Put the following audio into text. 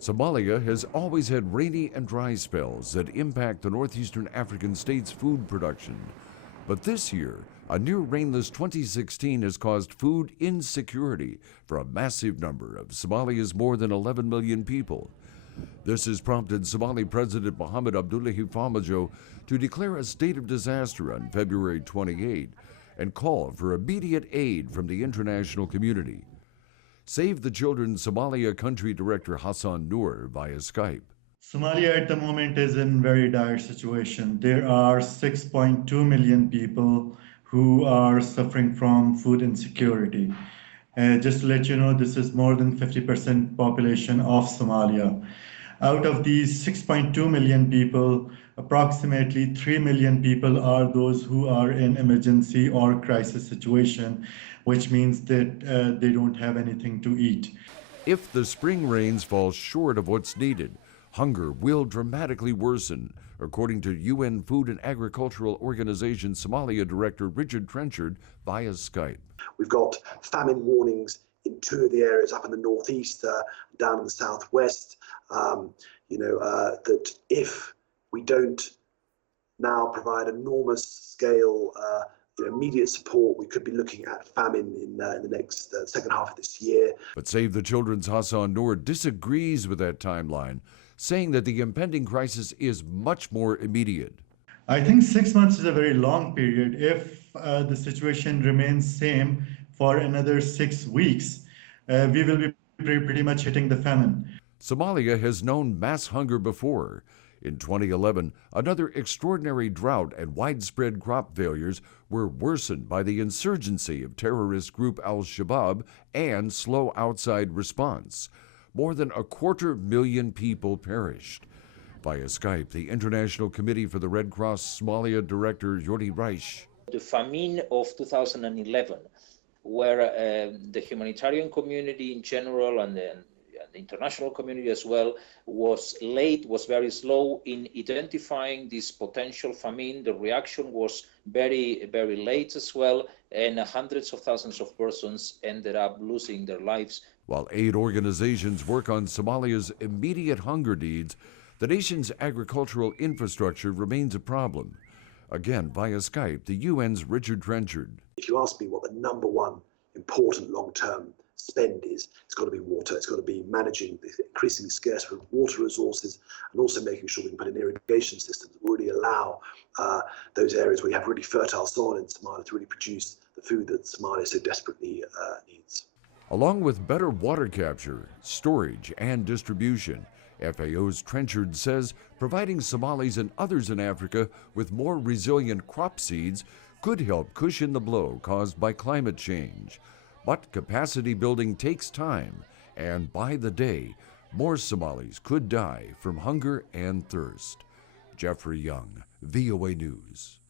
Somalia has always had rainy and dry spells that impact the northeastern African state's food production. But this year, a near rainless 2016 has caused food insecurity for a massive number of Somalia's more than 11 million people. This has prompted Somali President Mohamed Abdullahi Farmajo to declare a state of disaster on February 28 and call for immediate aid from the international community. Save the Children Somalia Country Director Hassan Noor via Skype. Somalia at the moment is in very dire situation. There are 6.2 million people who are suffering from food insecurity. Just to let you know, this is more than 50% population of Somalia. Out of these 6.2 million people, approximately 3 million people are those who are in emergency or crisis situation, which means that they don't have anything to eat. If the spring rains fall short of what's needed, hunger will dramatically worsen, according to UN Food and Agricultural Organization Somalia Director Richard Trenchard via Skype. We've got famine warnings in two of the areas up in the northeast, down in the southwest. That if we don't now provide enormous scale immediate support, we could be looking at famine in the next second half of this year. But Save the Children's Hassan Noor disagrees with that timeline, saying that the impending crisis is much more immediate. I think 6 months is a very long period. If the situation remains same for another 6 weeks, we will be pretty much hitting the famine. Somalia has known mass hunger before. In 2011, another extraordinary drought and widespread crop failures were worsened by the insurgency of terrorist group al-Shabaab and slow outside response. More than 250,000 people perished. Via Skype, the International Committee for the Red Cross Somalia Director Jordi Reich. The famine of 2011, where the humanitarian community in general and the international community as well was very slow in identifying this potential famine. The reaction was very, very late as well, and hundreds of thousands of persons ended up losing their lives. While aid organizations work on Somalia's immediate hunger needs, the nation's agricultural infrastructure remains a problem. Again, via Skype, the UN's Richard Trenchard. If you ask me what the number one important long-term spend is, it's got to be water. It's got to be managing the increasingly scarce water resources and also making sure we can put in irrigation systems that really allow those areas where you have really fertile soil in Somalia to really produce the food that Somalia so desperately needs. Along with better water capture, storage, and distribution, FAO's Trenchard says providing Somalis and others in Africa with more resilient crop seeds could help cushion the blow caused by climate change. But capacity building takes time, and by the day, more Somalis could die from hunger and thirst. Jeffrey Young, VOA News.